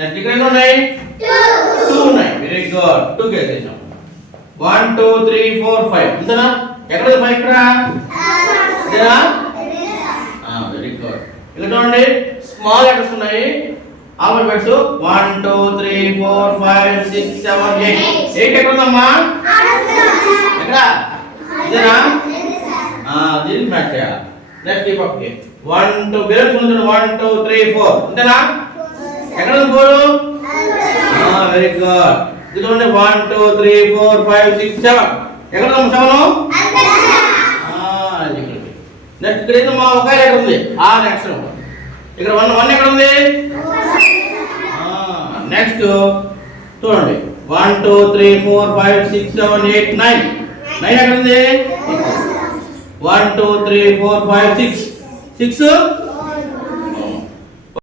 next ఇక్కడ ఎన్ని ఉన్నాయి 2 ఉన్నాయి వెరీ గుడ్ 2 కేసేసాం 1 2 3 4 5 ఇంతనా ఎక్కడ 5 ఇక్కడ ఇదేనా వెరీ గుడ్ ఇక్కడ చూడండి స్మాల్ లెటర్స్ ఉన్నాయి ఆల్ఫాబెట్స్ 1 2 3 4 5 6 7 8 8 ఎక్కడ ఉందమ్మా ఎక్కడ ఇదేనా దీనికి మ్యాచ్ చేయాలి నెక్స్ట్ ఈ పక్కకి 1 2 బేస్ ఉంది 1 2 3 4 ఇంతనా ఎక్కడ ఉంది 4 వెరీ గుడ్ ఇది చూడండి 1 2 3 4 5 6 7 ఎక్కడ ఉంది 7 నెక్స్ట్ ఇక్కడ ఏదో మా ఒకే లెటర్ ఉంది నెక్స్ట్ ఇక్కడ 1 ఎక్కడ ఉంది నెక్స్ట్ చూడండి 1 2 3 4 5 6 7 8 9 ఎక్కడ ఉంది 1 2 3 4 5 6 6